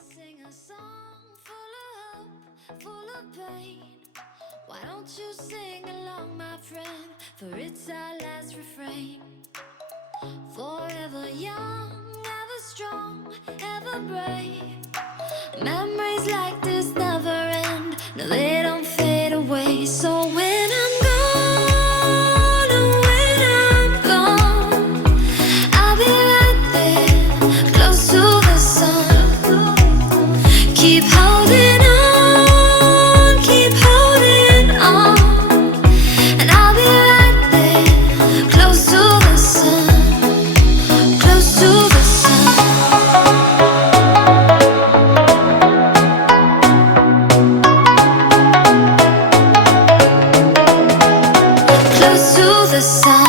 Sing a song full of hope, full of pain. Why don't you sing along, my friend? For it's our last refrain. Forever young, ever strong, ever brave. Memories like this never end. No, they don't fade away. So when I'm gone, oh, when I'm gone, I'll be right there, close to the sun. Keep holding on, keep holding on, and I'll be right there, close to the sun, close to the sun, close to the sun.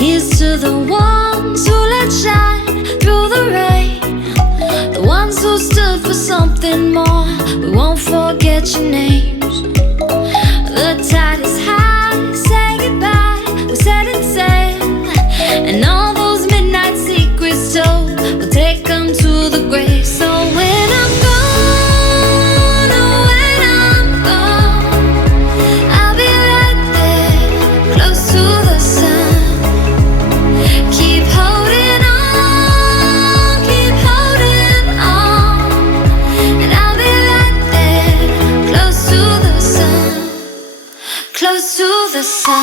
Here's to the ones who let shine through the rain, the ones who stood for something more. We won't forget your names. The tide is high, say goodbye, we're setting sail, and all those midnight secrets told, we'll take them to the grave. So when I'm gone, oh, when I'm gone, I'll be right there, close to the sun. Keep holding on, keep holding on, and I'll be right there, close to the sun, close to the sun. Close to the sun.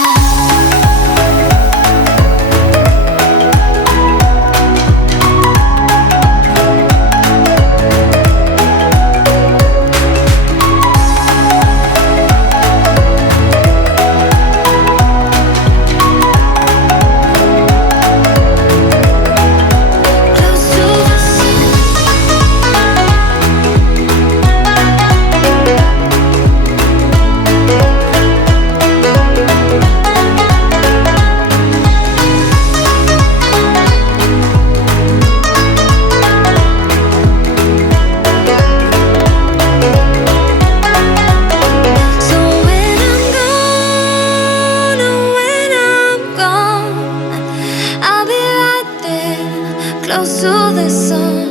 So when I'm gone, oh, when I'm gone, I'll be right there, close to the sun.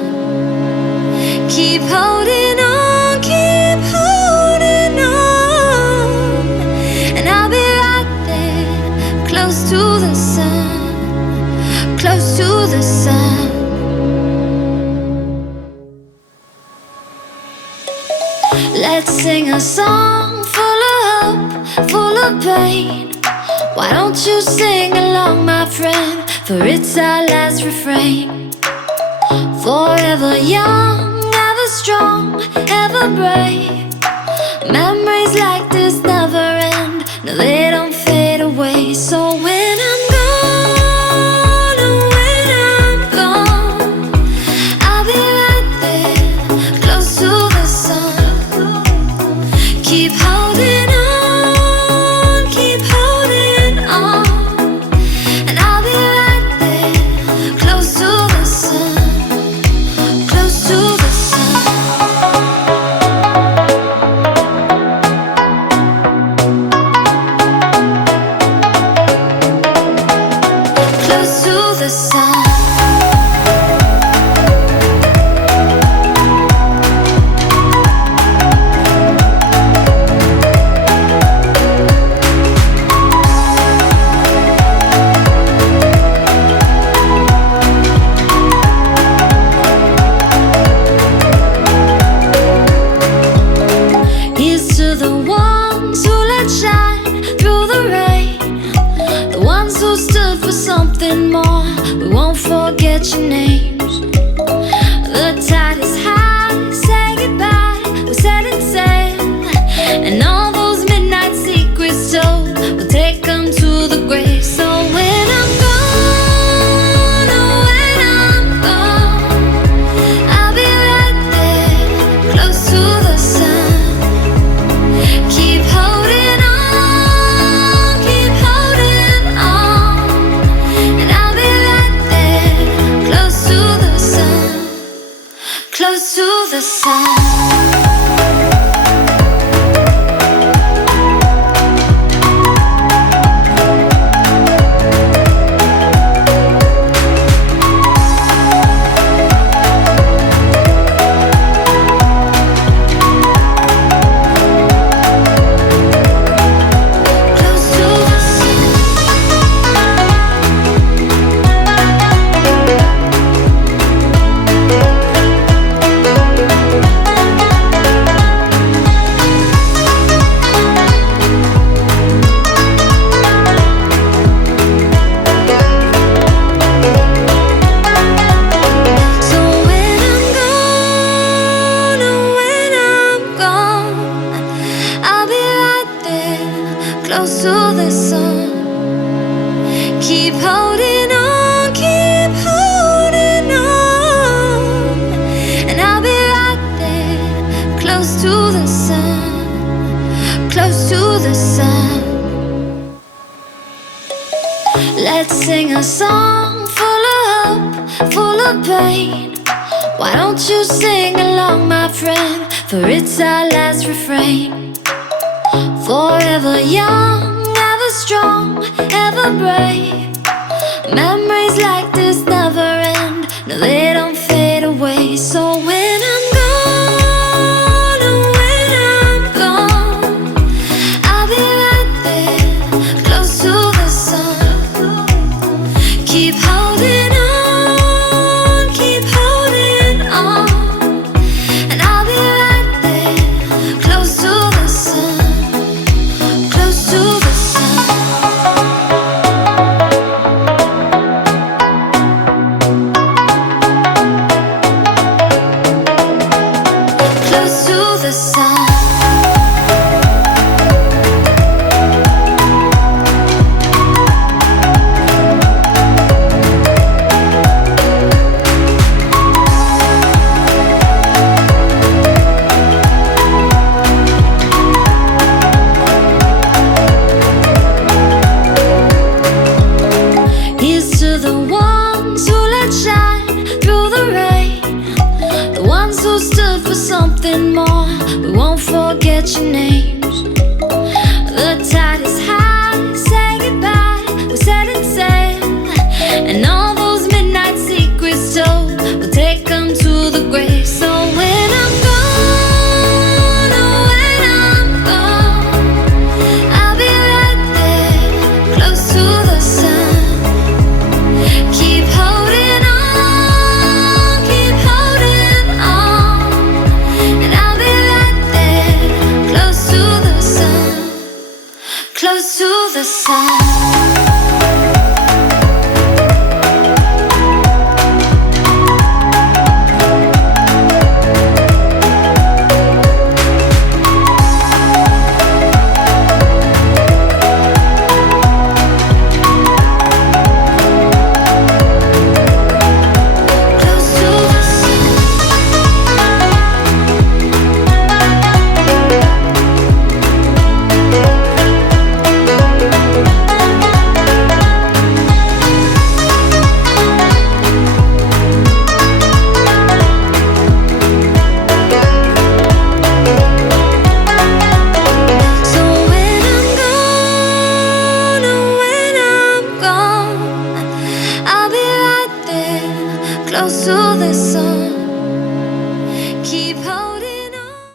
Keep holding on, keep holding on, and I'll be right there, close to the sun, close to the sun. Let's sing a song full of hope, full of pain. Why don't you sing along, my friend? For it's our last refrain. Forever young, ever strong, ever brave. Memories like this never end. No, they don't fade away. So when I'm gone, oh, when I'm gone, I'll be right there, close to the sun. Keep holding on, keep holding on, and I'll be right there, close to the sun, close to the sun, close to the sun. Here's to the ones who let shine through the rain, the ones who stood for something more. We won't forget your names. The tide is high, say goodbye, we're setting sail, and all those midnight secrets told, we'll take them to the grave. So when I'm gone, oh, when I'm gone, I'll be right there, close to the sun. Keep holding on, keep holding on, the sun. Close to the sun. Keep holding on, keep holding on. And I'll be right there, close to the sun, close to the sun. Let's sing a song full of hope, full of pain. Why don't you sing along, my friend? For it's our last refrain. Forever young, ever strong, ever brave. Memories like this never end, no, they don't fade away. So when I'm gone, oh, when I'm gone, I'll be right there, close to the sun. Keep holding on, keep holding on. And I'll be right there, close to the sun. To the sun. Close to the sun. Who stood for something more. We won't forget your names. The tide is high, say goodbye. We're setting sail, and all those midnight secrets told, we'll take them to the grave. So when I'm gone, oh, when I'm gone, I'll be right there, close to the sun. Keep holding on, keep holding on. Close to the sun. Close to the sun.